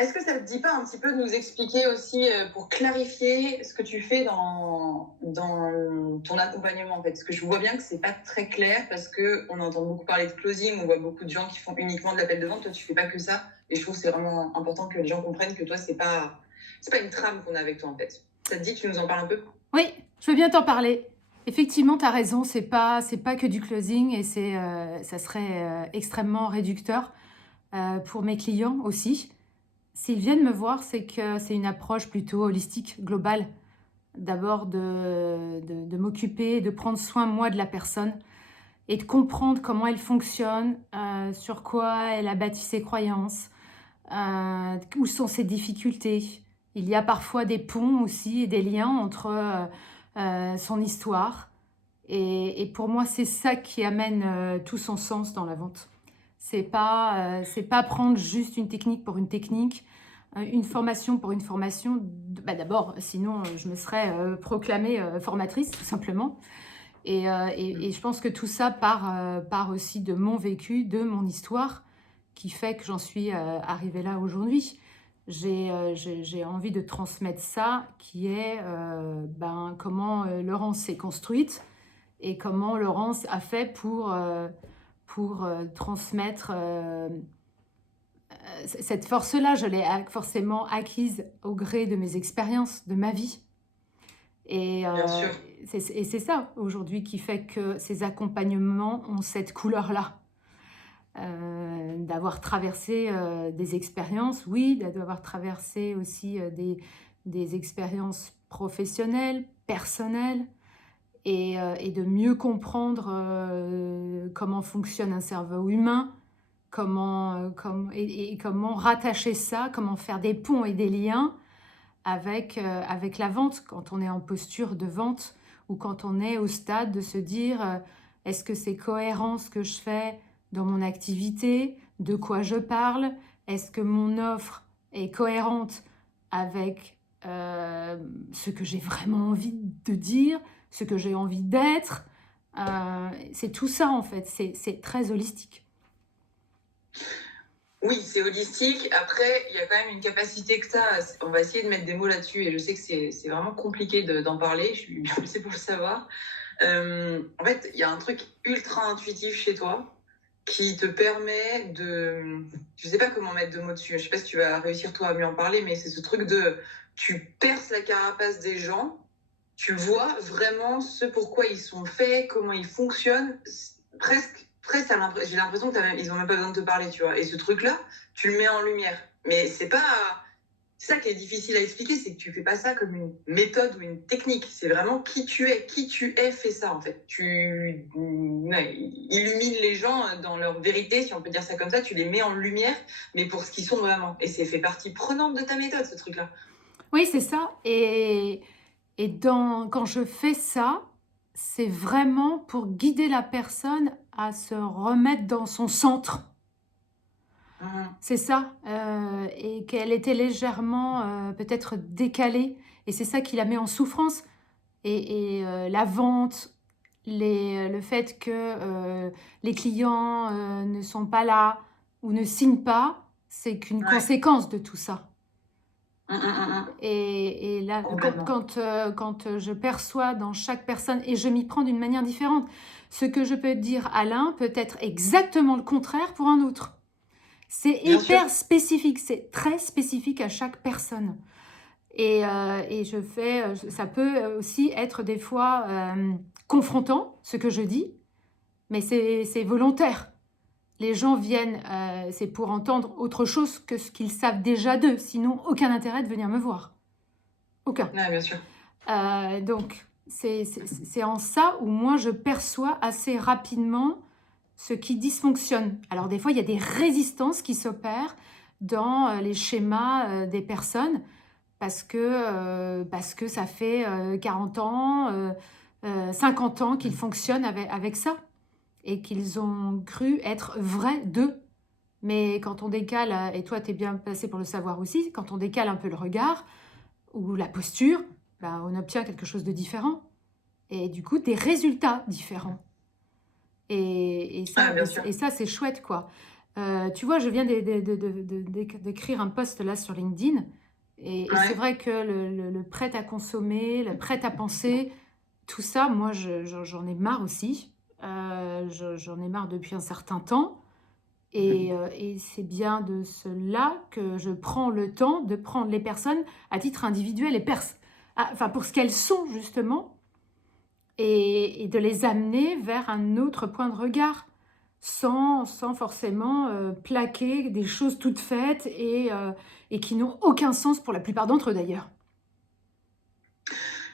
Est-ce que ça te dit pas un petit peu de nous expliquer aussi, pour clarifier ce que tu fais dans ton accompagnement en fait? Parce que je vois bien que c'est pas très clair parce qu'on entend beaucoup parler de closing, on voit beaucoup de gens qui font uniquement de l'appel de vente. Toi, tu fais pas que ça. Et je trouve que c'est vraiment important que les gens comprennent que toi, c'est pas une trame qu'on a avec toi en fait. Ça te dit que tu nous en parles un peu? Oui, je veux bien t'en parler. Effectivement, tu as raison, c'est pas que du closing et ça serait extrêmement réducteur pour mes clients aussi. S'ils viennent me voir, c'est que c'est une approche plutôt holistique, globale. D'abord de m'occuper, de prendre soin, moi, de la personne et de comprendre comment elle fonctionne, sur quoi elle a bâti ses croyances, où sont ses difficultés. Il y a parfois des ponts aussi et des liens entre son histoire. Et pour moi, c'est ça qui amène tout son sens dans la vente. C'est pas prendre juste une technique pour une technique, une formation pour une formation. Bah d'abord, sinon je me serais proclamée formatrice, tout simplement. Et je pense que tout ça part aussi de mon vécu, de mon histoire, qui fait que j'en suis arrivée là aujourd'hui. J'ai envie de transmettre ça, qui est comment Laurence s'est construite et comment Laurence a fait pour transmettre cette force-là. Je l'ai forcément acquise au gré de mes expériences, de ma vie. Et, Bien sûr. c'est ça aujourd'hui qui fait que ces accompagnements ont cette couleur-là. D'avoir traversé des expériences, oui, d'avoir traversé aussi des expériences professionnelles, personnelles, et de mieux comprendre comment fonctionne un cerveau humain, et comment rattacher ça, comment faire des ponts et des liens avec la vente, quand on est en posture de vente ou quand on est au stade de se dire est-ce que c'est cohérent ce que je fais dans mon activité, de quoi je parle, est-ce que mon offre est cohérente avec ce que j'ai vraiment envie de dire, ce que j'ai envie d'être. C'est tout ça en fait, c'est très holistique. Oui, c'est holistique. Après, il y a quand même une capacité que tu as. On va essayer de mettre des mots là-dessus. Et je sais que c'est vraiment compliqué d'en parler. Je suis bien placée pour le savoir. En fait, il y a un truc ultra intuitif chez toi qui te permet de... Je sais pas comment mettre de mots dessus. Je sais pas si tu vas réussir toi à mieux en parler, mais c'est ce truc de... Tu perces la carapace des gens, tu vois vraiment ce pourquoi ils sont faits, comment ils fonctionnent. Presque j'ai l'impression qu'ils ont même pas besoin de te parler, tu vois. Et ce truc-là, tu le mets en lumière. Mais c'est pas... C'est ça qui est difficile à expliquer, c'est que tu fais pas ça comme une méthode ou une technique. C'est vraiment qui tu es. Qui tu es fait ça, en fait. Tu illumines les gens dans leur vérité, si on peut dire ça comme ça. Tu les mets en lumière, mais pour ce qu'ils sont vraiment. Et c'est fait partie prenante de ta méthode, ce truc-là. Oui, c'est ça. Quand je fais ça, c'est vraiment pour guider la personne à se remettre dans son centre. Mhm. C'est ça, et qu'elle était légèrement, peut-être décalée, et c'est ça qui la met en souffrance. La vente, le fait que les clients ne sont pas là ou ne signent pas, c'est qu'une Ouais. conséquence de tout ça. Mhm. Et là, Complètement. quand je perçois dans chaque personne, et je m'y prends d'une manière différente, ce que je peux dire à l'un peut être exactement le contraire pour un autre. C'est Bien sûr. hyper spécifique, c'est très spécifique à chaque personne. Et ça peut aussi être des fois confrontant, ce que je dis, mais c'est volontaire. Les gens viennent, c'est pour entendre autre chose que ce qu'ils savent déjà d'eux, sinon aucun intérêt de venir me voir. Aucun. Ouais, bien sûr. Donc, c'est en ça où moi je perçois assez rapidement ce qui dysfonctionne. Alors des fois, il y a des résistances qui s'opèrent dans les schémas des personnes parce que ça fait 40 ans, 50 ans qu'ils fonctionnent avec ça et qu'ils ont cru être vrais d'eux. Mais quand on décale, et toi tu es bien placé pour le savoir aussi, quand on décale un peu le regard ou la posture, bah, on obtient quelque chose de différent et du coup des résultats différents. Et, et Ouais, ça, bien sûr. et ça c'est chouette quoi. Tu vois, je viens d'écrire un post là sur LinkedIn et c'est Ouais. vrai que le prêt à consommer, le prêt à penser, tout ça, moi, j'en ai marre aussi. J'en ai marre depuis un certain temps et c'est bien de cela que je prends le temps de prendre les personnes à titre individuel enfin, pour ce qu'elles sont justement et de les amener vers un autre point de regard sans forcément plaquer des choses toutes faites et qui n'ont aucun sens pour la plupart d'entre eux d'ailleurs.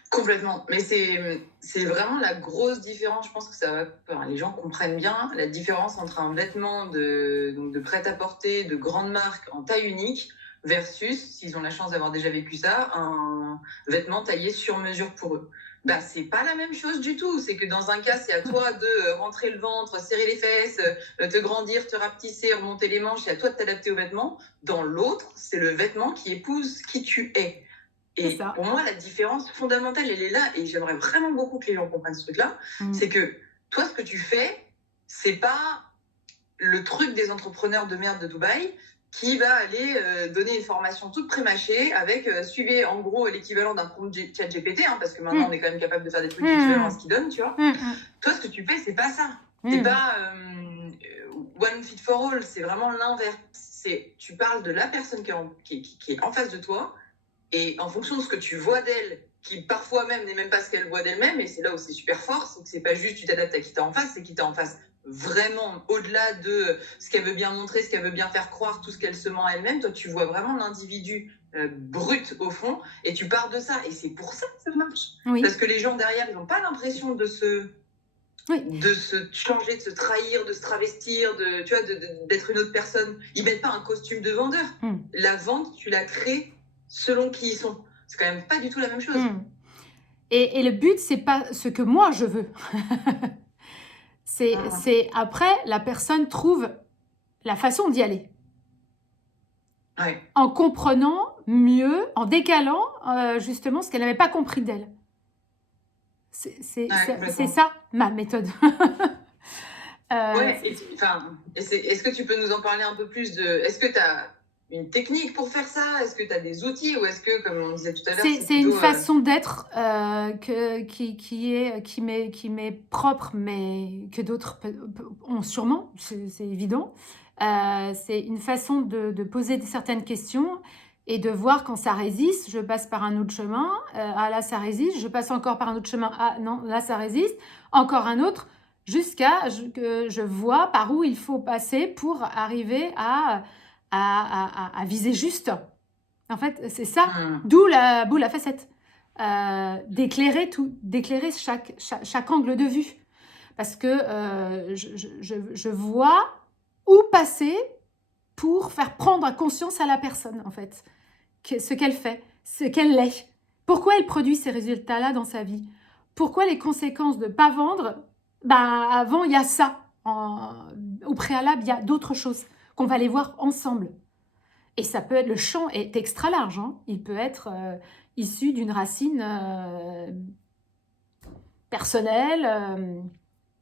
Complètement. Mais c'est vraiment la grosse différence. Je pense que ça va. Enfin, les gens comprennent bien la différence entre un vêtement donc de prêt-à-porter de grande marque en taille unique versus, s'ils ont la chance d'avoir déjà vécu ça, un vêtement taillé sur mesure pour eux. Bah, c'est pas la même chose du tout. C'est que dans un cas, c'est à toi de rentrer le ventre, serrer les fesses, te grandir, te rapetisser, remonter les manches, c'est à toi de t'adapter au vêtement. Dans l'autre, c'est le vêtement qui épouse qui tu es. C'est Et ça. pour moi, la différence fondamentale, elle est là, et j'aimerais vraiment beaucoup que les gens comprennent ce truc-là, c'est que toi, ce que tu fais, c'est pas le truc des entrepreneurs de merde de Dubaï qui va aller donner une formation toute prémâchée avec suivez en gros l'équivalent d'un prompt chat GPT, hein, parce que maintenant on est quand même capable de faire des trucs équivalents à ce qu'il donne, tu vois. Toi, ce que tu fais, c'est pas ça. C'est pas one fit for all, c'est vraiment l'inverse. Tu parles de la personne qui est en face de toi, et en fonction de ce que tu vois d'elle, qui parfois même n'est même pas ce qu'elle voit d'elle-même, et c'est là où c'est super fort, c'est que c'est pas juste tu t'adaptes à qui t'as en face, c'est qui t'as en face vraiment au-delà de ce qu'elle veut bien montrer, ce qu'elle veut bien faire croire, tout ce qu'elle se ment à elle-même. Toi, tu vois vraiment l'individu brut au fond, et tu pars de ça. Et c'est pour ça que ça marche. Oui. Parce que les gens derrière, ils n'ont pas l'impression de se changer, de se trahir, de se travestir, tu vois, d'être une autre personne. Ils mettent pas un costume de vendeur. La vente, tu la crées selon qui ils sont. C'est quand même pas du tout la même chose. Et le but, c'est pas ce que moi je veux. C'est après, la personne trouve la façon d'y aller. Ouais. En comprenant mieux, en décalant justement ce qu'elle n'avait pas compris d'elle. C'est ça ma méthode. Ouais, est-ce que tu peux nous en parler un peu plus est-ce que tu as une technique pour faire ça? Est-ce que tu as des outils? Ou est-ce que, comme on disait tout à l'heure, c'est une façon d'être qui m'est propre, mais que d'autres ont sûrement, c'est évident. C'est une façon de poser certaines questions et de voir quand ça résiste, je passe par un autre chemin. Ah là, ça résiste, je passe encore par un autre chemin. Ah non, là, ça résiste. Encore un autre, jusqu'à que je vois par où il faut passer pour arriver à viser juste. En fait, c'est ça, d'où la facette. D'éclairer chaque angle de vue. Parce que je vois où passer pour faire prendre conscience à la personne, en fait, ce qu'elle fait, ce qu'elle est. Pourquoi elle produit ces résultats-là dans sa vie? Pourquoi les conséquences de ne pas vendre? Avant, il y a ça. Au préalable, il y a d'autres choses qu'on va aller voir ensemble. Et ça peut être, le champ est extra large, hein. Il peut être issu d'une racine personnelle,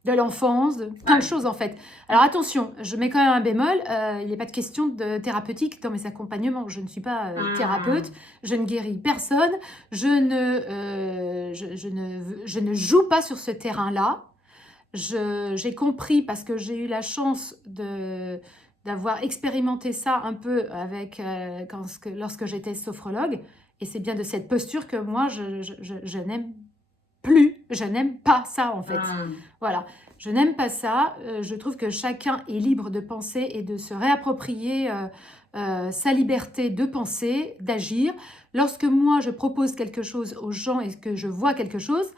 de l'enfance, de plein de choses en fait. Alors attention, je mets quand même un bémol, il n'est pas de question de thérapeutique dans mes accompagnements. Je ne suis pas thérapeute, je ne guéris personne, je ne joue pas sur ce terrain-là. J'ai compris, parce que j'ai eu la chance d'avoir expérimenté ça un peu lorsque j'étais sophrologue, et c'est bien de cette posture que moi je n'aime plus, je n'aime pas ça en fait. Voilà, je n'aime pas ça. Je trouve que chacun est libre de penser et de se réapproprier sa liberté de penser, d'agir. Lorsque moi je propose quelque chose aux gens et que je vois quelque chose,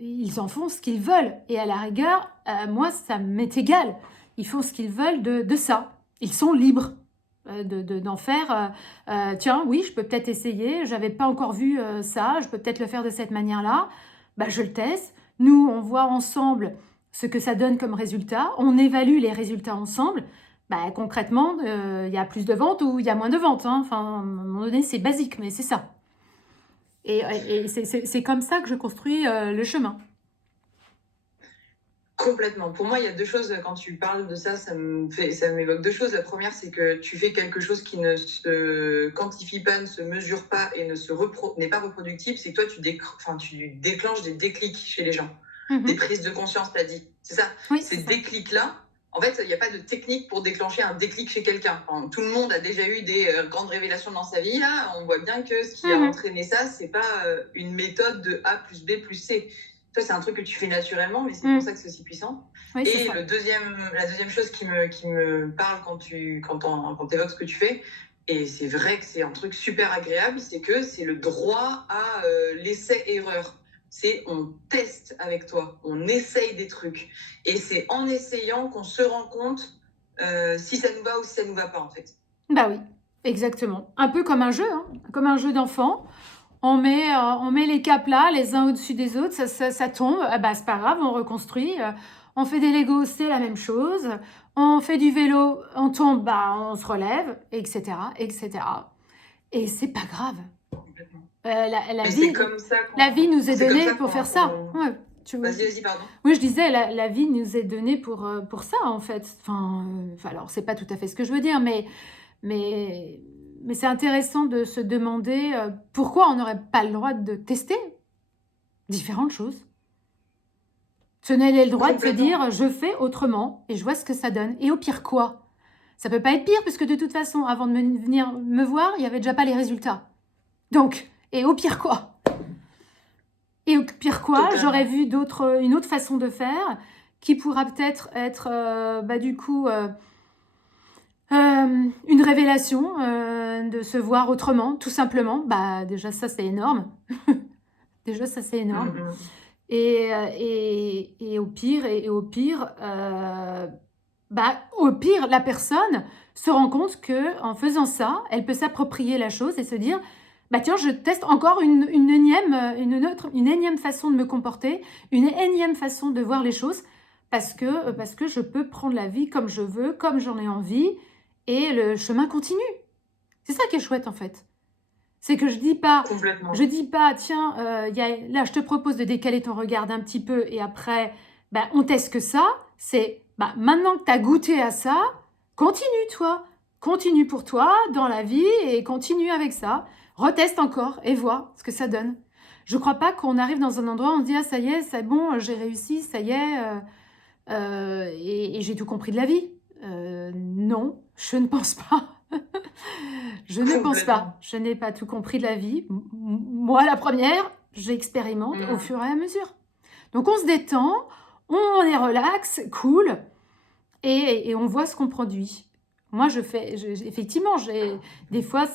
ils en font ce qu'ils veulent. Et à la rigueur, moi, ça m'est égal. Ils font ce qu'ils veulent de ça. Ils sont libres d'en faire. Tiens, oui, je peux peut-être essayer. J'avais pas encore vu ça. Je peux peut-être le faire de cette manière-là. Je le teste. Nous, on voit ensemble ce que ça donne comme résultat. On évalue les résultats ensemble. Concrètement, il y a plus de ventes ou il y a moins de ventes, hein. Enfin, à un moment donné, c'est basique, mais c'est ça. Et c'est comme ça que je construis le chemin. Complètement. Pour moi, il y a deux choses. Quand tu parles de ça, ça m'évoque deux choses. La première, c'est que tu fais quelque chose qui ne se quantifie pas, ne se mesure pas et n'est pas reproductible. C'est que toi, tu déclenches des déclics chez les gens. Des prises de conscience, t'as dit. C'est ça. Oui, Ces c'est ça. déclics-là, en fait, il n'y a pas de technique pour déclencher un déclic chez quelqu'un. Enfin, tout le monde a déjà eu des grandes révélations dans sa vie. Là, on voit bien que ce qui a entraîné ça, c'est pas une méthode de A plus B plus C. Toi, c'est un truc que tu fais naturellement, mais c'est pour ça que c'est aussi puissant. Oui, c'est Et ça. la deuxième chose qui me parle quand tu évoques ce que tu fais, et c'est vrai que c'est un truc super agréable, c'est que c'est le droit à l'essai-erreur. C'est on teste avec toi, on essaye des trucs. Et c'est en essayant qu'on se rend compte si ça nous va ou si ça nous va pas, en fait. Bah oui, exactement. Un peu comme un jeu, hein, comme un jeu d'enfant. On met les capes là, les uns au-dessus des autres, ça tombe, ah bah, c'est pas grave, on reconstruit. On fait des Legos, c'est la même chose. On fait du vélo, on tombe, bah, on se relève, etc., etc. Et c'est pas grave. Complètement. La Mais vie, c'est comme ça la vie nous est c'est comme donnée ça pour qu'on- faire ça. qu'on- Ouais, tu vois. Vas-y, pardon. Oui, je disais, la vie nous est donnée pour ça, en fait. Alors, c'est pas tout à fait ce que je veux dire, mais, mais c'est intéressant de se demander pourquoi on n'aurait pas le droit de tester différentes choses. Se donner le droit de se dire, je fais autrement et je vois ce que ça donne. Et au pire, quoi? Ça peut pas être pire, puisque de toute façon, avant de venir me voir, il y avait déjà pas les résultats. Donc, et au pire, quoi? Et au pire, quoi? Totalement. J'aurais vu une autre façon de faire qui pourra peut-être être, une révélation, de se voir autrement, tout simplement. Bah, déjà, ça, c'est énorme. Déjà, ça, c'est énorme. Et au pire, au pire, la personne se rend compte que en faisant ça, elle peut s'approprier la chose et se dire, bah tiens, je teste encore une énième façon de me comporter, une énième façon de voir les choses, parce que je peux prendre la vie comme je veux, comme j'en ai envie, et le chemin continue. C'est ça qui est chouette en fait. C'est que je dis pas, tiens, là, je te propose de décaler ton regard un petit peu et après, on teste que ça. C'est, maintenant que tu as goûté à ça, continue, toi. Continue pour toi dans la vie et continue avec ça. Reteste encore et vois ce que ça donne. Je crois pas qu'on arrive dans un endroit où on se dit, ah, ça y est, c'est bon, j'ai réussi, ça y est, et j'ai tout compris de la vie. Non, je ne pense pas. Je ne pense pas. Je n'ai pas tout compris de la vie. Moi, la première, j'expérimente au fur et à mesure. Donc, on se détend, on est relax, cool, et on voit ce qu'on produit. Moi, effectivement, des fois,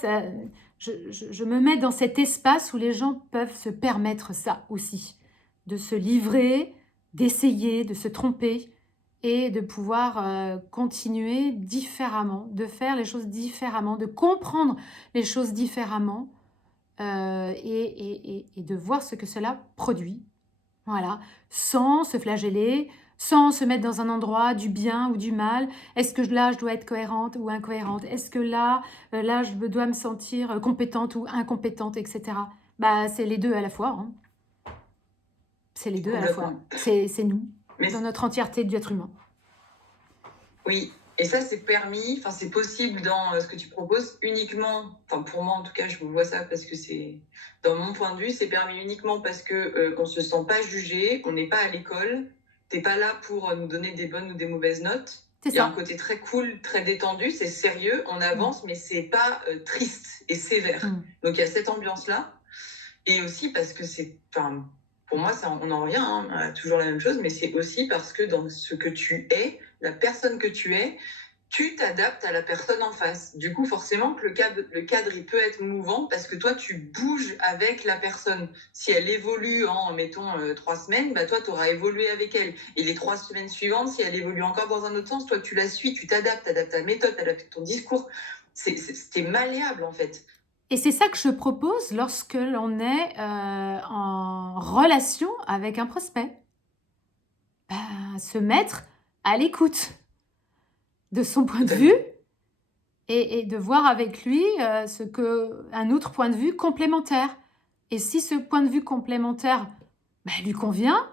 je me mets dans cet espace où les gens peuvent se permettre ça aussi, de se livrer, d'essayer, de se tromper et de pouvoir continuer différemment, de faire les choses différemment, de comprendre les choses différemment et de voir ce que cela produit. Voilà, sans se flageller, sans se mettre dans un endroit du bien ou du mal. Est-ce que là, je dois être cohérente ou incohérente? Est-ce que là, je dois me sentir compétente ou incompétente, etc. C'est les deux à la fois. Hein. C'est les deux à la fois. C'est nous, dans notre entièreté d'être humain. Oui, et ça, c'est permis, c'est possible dans ce que tu proposes uniquement, pour moi en tout cas, je vois ça parce que c'est, dans mon point de vue, c'est permis uniquement parce que on se sent pas jugé, on n'est pas à l'école, t'es pas là pour nous donner des bonnes ou des mauvaises notes. Il y a un côté très cool, très détendu, c'est sérieux, on avance, mais c'est pas triste et sévère. Donc il y a cette ambiance-là, et aussi parce que c'est, pour moi, ça, on en revient à toujours la même chose, mais c'est aussi parce que dans ce que tu es, la personne que tu es, tu t'adaptes à la personne en face. Du coup, forcément, que le cadre, il peut être mouvant parce que toi, tu bouges avec la personne. Si elle évolue en, mettons, 3 semaines, toi, tu auras évolué avec elle. Et les 3 semaines suivantes, si elle évolue encore dans un autre sens, toi, tu la suis, tu t'adaptes ta méthode, t'adaptes ton discours. C'est malléable, en fait. Et c'est ça que je propose lorsque l'on est en relation avec un prospect. Se mettre à l'écoute de son point de vue et de voir avec lui un autre point de vue complémentaire. Et si ce point de vue complémentaire lui convient,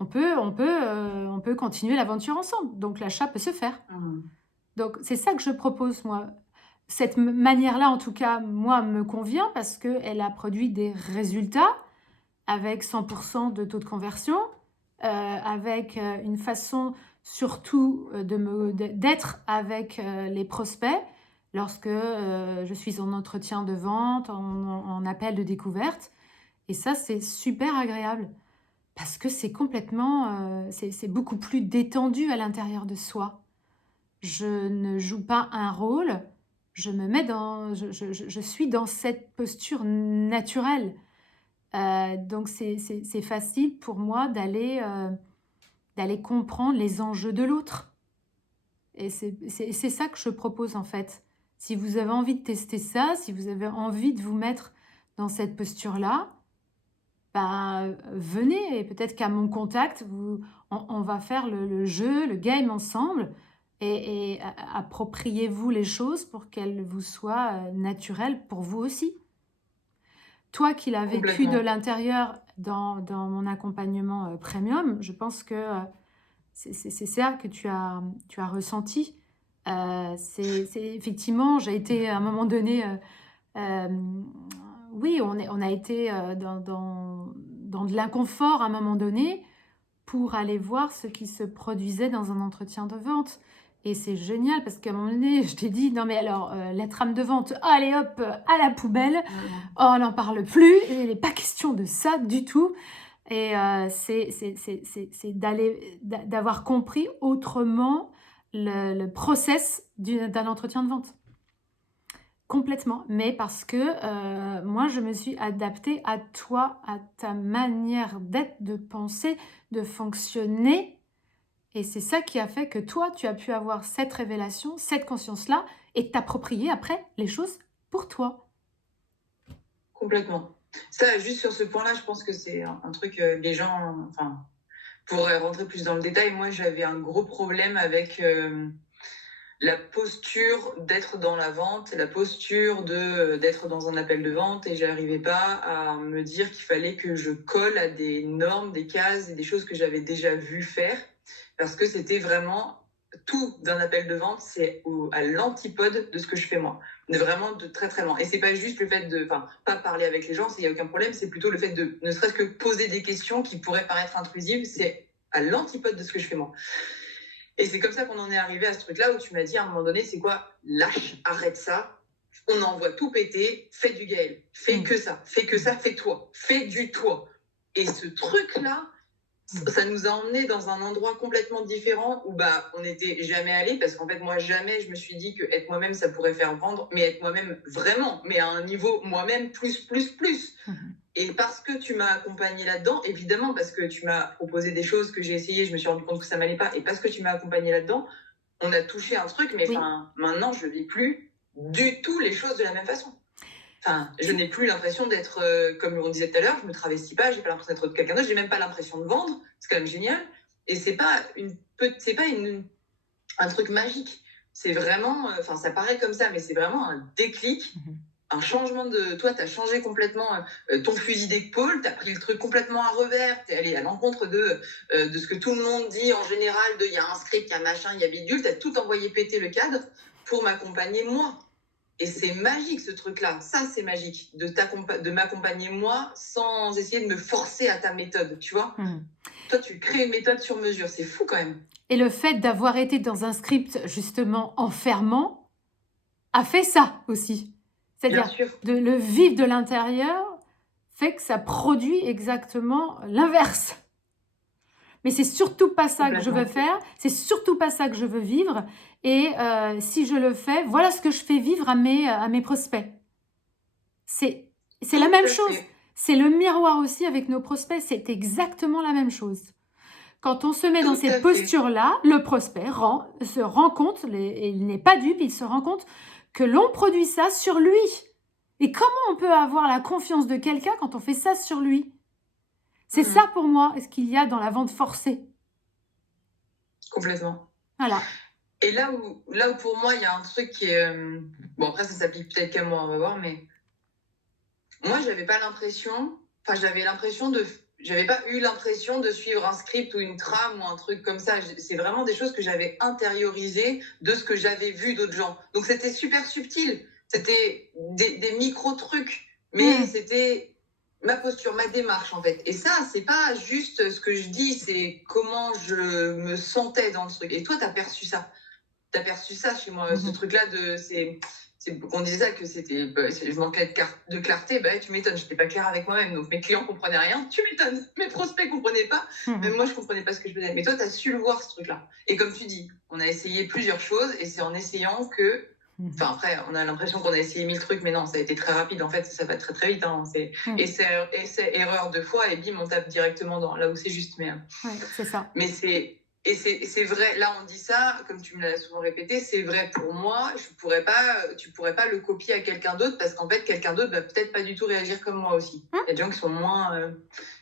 on peut continuer l'aventure ensemble. Donc l'achat peut se faire. Mhm. Donc c'est ça que je propose, moi. Cette manière-là, en tout cas, moi, me convient parce qu'elle a produit des résultats avec 100% de taux de conversion, avec une façon surtout d'être avec les prospects lorsque je suis en entretien de vente, en appel de découverte. Et ça, c'est super agréable parce que c'est complètement, c'est beaucoup plus détendu à l'intérieur de soi. Je ne joue pas un rôle, je suis dans cette posture naturelle. Donc c'est facile pour moi d'aller comprendre les enjeux de l'autre. Et c'est ça que je propose en fait. Si vous avez envie de tester ça, si vous avez envie de vous mettre dans cette posture-là, ben, venez et peut-être qu'à mon contact, on va faire le jeu, le game ensemble et appropriez-vous les choses pour qu'elles vous soient naturelles pour vous aussi. Toi qui l'as vécu de Complètement. l'intérieur dans mon accompagnement premium, je pense que c'est ça que tu as ressenti. C'est effectivement, j'ai été à un moment donné, euh, oui, on a été dans de l'inconfort à un moment donné pour aller voir ce qui se produisait dans un entretien de vente. Et c'est génial parce qu'à un moment donné, je t'ai dit, non mais alors, la trame de vente, allez hop, à la poubelle. Mhm. Oh, on n'en parle plus, il n'est pas question de ça du tout. Et c'est d'avoir compris autrement le process d'un entretien de vente. Complètement. Mais parce que moi, je me suis adaptée à toi, à ta manière d'être, de penser, de fonctionner. Et c'est ça qui a fait que toi, tu as pu avoir cette révélation, cette conscience-là, et t'approprier après les choses pour toi. Complètement. Ça, juste sur ce point-là, je pense que c'est un truc, les gens, enfin, pour rentrer plus dans le détail, moi, j'avais un gros problème avec la posture d'être dans la vente, la posture d'être dans un appel de vente, et j'arrivais pas à me dire qu'il fallait que je colle à des normes, des cases et des choses que j'avais déjà vu faire, parce que c'était vraiment tout d'un appel de vente, c'est à l'antipode de ce que je fais moi, de vraiment de très très loin. Et c'est pas juste le fait de, enfin, pas parler avec les gens, il y a aucun problème, c'est plutôt le fait de ne serait-ce que poser des questions qui pourraient paraître intrusives, c'est à l'antipode de ce que je fais moi. Et c'est comme ça qu'on en est arrivé à ce truc-là où tu m'as dit à un moment donné, c'est quoi? Lâche, arrête ça. On envoie tout péter, fais du Gaël. Fais que ça, fais toi. Fais du toi. Et ce truc-là, ça nous a emmenés dans un endroit complètement différent où bah on n'était jamais allé parce qu'en fait moi jamais je me suis dit que être moi-même ça pourrait faire vendre, mais être moi-même vraiment, mais à un niveau moi-même plus. Et parce que tu m'as accompagné là-dedans, évidemment, parce que tu m'as proposé des choses que j'ai essayées, je me suis rendu compte que ça m'allait pas, et parce que tu m'as accompagné là-dedans, on a touché un truc, mais Oui. maintenant, je vis plus du tout les choses de la même façon. Je n'ai plus l'impression d'être, comme on disait tout à l'heure, je me travestis pas, j'ai pas l'impression d'être quelqu'un d'autre, j'ai même pas l'impression de vendre, c'est quand même génial. Et c'est pas un truc magique. C'est vraiment, ça paraît comme ça, mais c'est vraiment un déclic, un changement de. Toi, tu as changé complètement ton fusil d'épaule, tu as pris le truc complètement à revers, tu es allé à l'encontre de ce que tout le monde dit en général, il y a un script, il y a machin, il y a bidule, tu as tout envoyé péter le cadre pour m'accompagner moi. Et c'est magique ce truc-là, ça c'est magique, de m'accompagner moi sans essayer de me forcer à ta méthode, tu vois. Toi, tu crées une méthode sur mesure, c'est fou quand même. Et le fait d'avoir été dans un script justement enfermant a fait ça aussi. C'est-à-dire de le vivre de l'intérieur fait que ça produit exactement l'inverse. Mais c'est surtout pas ça que je veux faire, c'est surtout pas ça que je veux vivre. Et si je le fais, voilà ce que je fais vivre à mes prospects. C'est la même chose. C'est le miroir aussi avec nos prospects, c'est exactement la même chose. Quand on se met dans cette posture-là, le prospect se rend compte, et il n'est pas dupe, il se rend compte que l'on produit ça sur lui. Et comment on peut avoir la confiance de quelqu'un quand on fait ça sur lui? C'est ça pour moi, ce qu'il y a dans la vente forcée. Complètement. Voilà. Et là où pour moi, il y a un truc qui est... Bon, après, ça s'applique peut-être qu'à moi, on va voir, mais... Moi, j'avais pas l'impression... Enfin, j'avais l'impression de... j'avais pas eu l'impression de suivre un script ou une trame ou un truc comme ça. C'est vraiment des choses que j'avais intériorisées de ce que j'avais vu d'autres gens. Donc c'était super subtil. C'était des micro-trucs, mais Hmm. c'était ma posture, ma démarche en fait. Et ça, c'est pas juste ce que je dis, c'est comment je me sentais dans le truc. Et toi, t'as perçu ça. T'as perçu ça chez moi, ce Mhm. truc-là de. On disait ça que c'était. Je manquais de clarté, bah, tu m'étonnes, j'étais pas claire avec moi-même, donc mes clients comprenaient rien, tu m'étonnes, mes prospects comprenaient pas, même Mhm. moi je comprenais pas ce que je faisais. Mais toi, tu as su le voir ce truc-là. Et comme tu dis, on a essayé plusieurs choses et c'est en essayant que. Mhm. Enfin, après, on a l'impression qu'on a essayé 1000 trucs, mais non, ça a été très rapide. En fait, ça va très très vite. Hein. Mhm. Essai, erreur 2 fois, et bim, on tape directement dans là où c'est juste. Ouais, c'est ça. Mais c'est vrai, là on dit ça, comme tu me l'as souvent répété, c'est vrai pour moi, tu pourrais pas le copier à quelqu'un d'autre parce qu'en fait, quelqu'un d'autre va peut-être pas du tout réagir comme moi aussi. Hmm. Il y a des gens qui sont moins.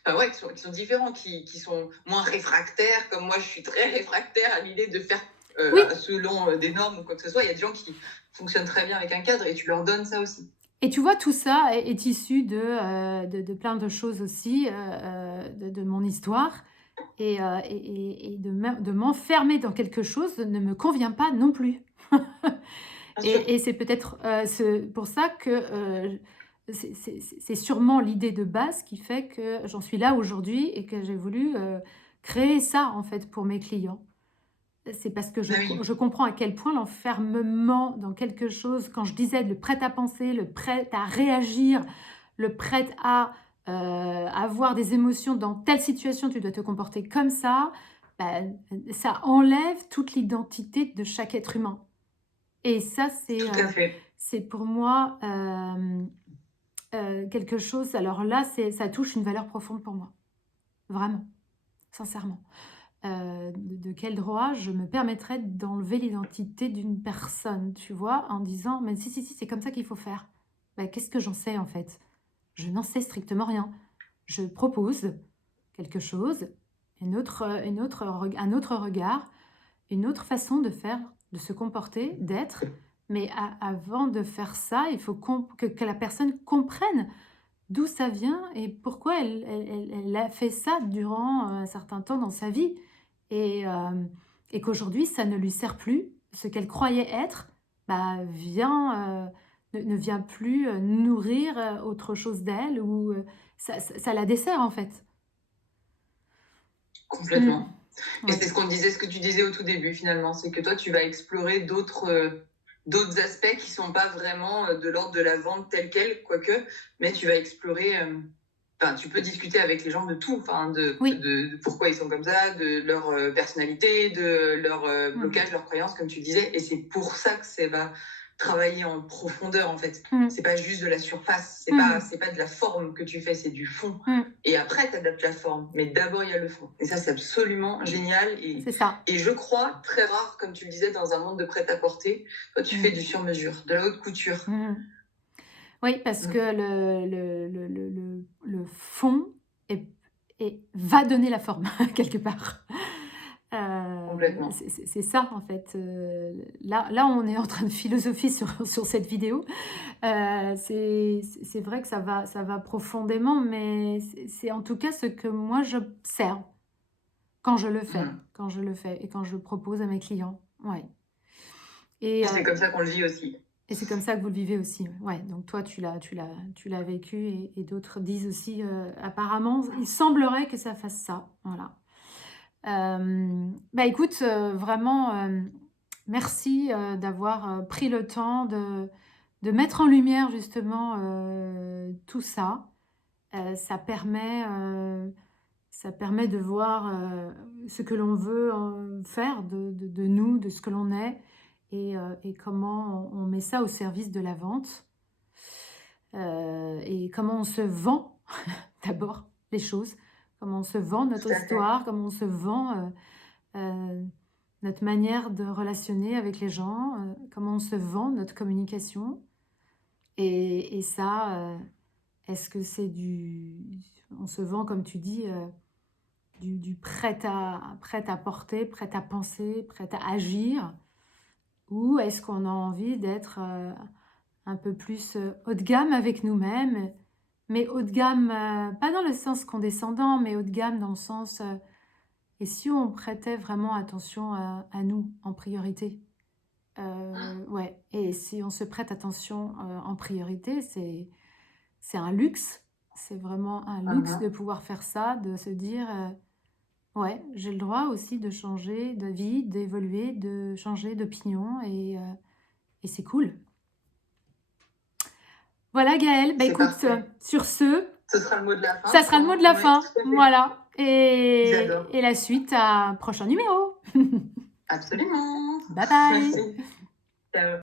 Enfin, ouais, qui sont différents, qui sont moins réfractaires, comme moi je suis très réfractaire à l'idée de faire Oui, selon des normes ou quoi que ce soit. Il y a des gens qui fonctionnent très bien avec un cadre et tu leur donnes ça aussi. et tu vois, tout ça est issu de plein de choses aussi, de mon histoire. Et de m'enfermer dans quelque chose ne me convient pas non plus. Bien sûr. Et c'est peut-être pour ça que c'est sûrement l'idée de base qui fait que j'en suis là aujourd'hui et que j'ai voulu créer ça en fait pour mes clients. C'est parce que Ah oui. je comprends à quel point l'enfermement dans quelque chose, quand je disais le prêt à penser, le prêt à réagir, le prêt à avoir des émotions dans telle situation, tu dois te comporter comme ça, ben, ça enlève toute l'identité de chaque être humain. Et ça, Tout à fait. c'est pour moi quelque chose. Alors là, ça touche une valeur profonde pour moi, vraiment, sincèrement. De quel droit je me permettrais d'enlever l'identité d'une personne, tu vois, en disant: «Mais si, si, si, c'est comme ça qu'il faut faire». Bah, qu'est-ce que j'en sais, en fait? Je n'en sais strictement rien. Je propose quelque chose, un autre regard, une autre façon de faire, de se comporter, d'être, mais avant de faire ça, il faut que la personne comprenne d'où ça vient et pourquoi elle a fait ça durant un certain temps dans sa vie et qu'aujourd'hui ça ne lui sert plus. Ce qu'elle croyait être, bah, ne vient plus nourrir autre chose d'elle ou ça la dessert en fait. Mm. Complètement. Et Ouais. c'est ce que tu disais au tout début finalement, c'est que toi tu vas explorer d'autres aspects qui sont pas vraiment de l'ordre de la vente telle quelle, quoique, mais tu vas explorer. Enfin, tu peux discuter avec les gens de tout, enfin, Oui. de pourquoi ils sont comme ça, de leur personnalité, de leur Mhm. blocage, leurs croyances, comme tu disais. Et c'est pour ça que ça va travailler en profondeur, en fait. Mm. C'est pas juste de la surface, Mhm. c'est pas de la forme que tu fais, c'est du fond. Mm. Et après, tu adaptes la forme. Mais d'abord, il y a le fond. Et ça, c'est absolument génial. C'est ça. Et je crois, très rare, comme tu le disais, dans un monde de prêt-à-porter, toi, tu fais Mm. du sur-mesure, de la haute couture. Mm. Oui, parce que Mm. le fond va donner la forme quelque part. Complètement. C'est ça en fait. Là, on est en train de philosopher sur cette vidéo. C'est vrai que ça va profondément, mais c'est en tout cas ce que moi j'observe Mm. quand je le fais et quand je le propose à mes clients. Ouais. Et, C'est comme ça qu'on le vit aussi. et c'est comme ça que vous le vivez aussi. Ouais, donc toi, tu l'as vécu et d'autres disent aussi, apparemment, il semblerait que ça fasse ça. Voilà. Bah écoute, vraiment, merci d'avoir pris le temps de mettre en lumière justement tout ça. Ça permet de voir ce que l'on veut faire de nous, de ce que l'on est et comment on met ça au service de la vente et comment on se vend d'abord les choses, comment on se vend notre Tout à fait. histoire, comment on se vend notre manière de relationner avec les gens, comment on se vend notre communication. Et ça, est-ce que c'est on se vend, comme tu dis, du prêt à porter, prêt à penser, prêt à agir? Ou est-ce qu'on a envie d'être un peu plus haut de gamme avec nous-mêmes mais haut de gamme, pas dans le sens condescendant, mais haut de gamme dans le sens, et si on prêtait vraiment attention à nous en priorité? Ouais, et si on se prête attention, en priorité, c'est un luxe. C'est vraiment un luxe de Mhm. pouvoir faire ça, de se dire, ouais, j'ai le droit aussi de changer d'avis, d'évoluer, de changer d'opinion et c'est cool. Voilà Gaëlle, bah C'est écoute, parfait. sur ce, Ce sera le mot de la fin, ça je sera le mot crois. de la Oui, fin. tout à fait. Voilà. J'adore. Et la suite à un prochain numéro. Absolument. Bye bye. Merci. Ciao.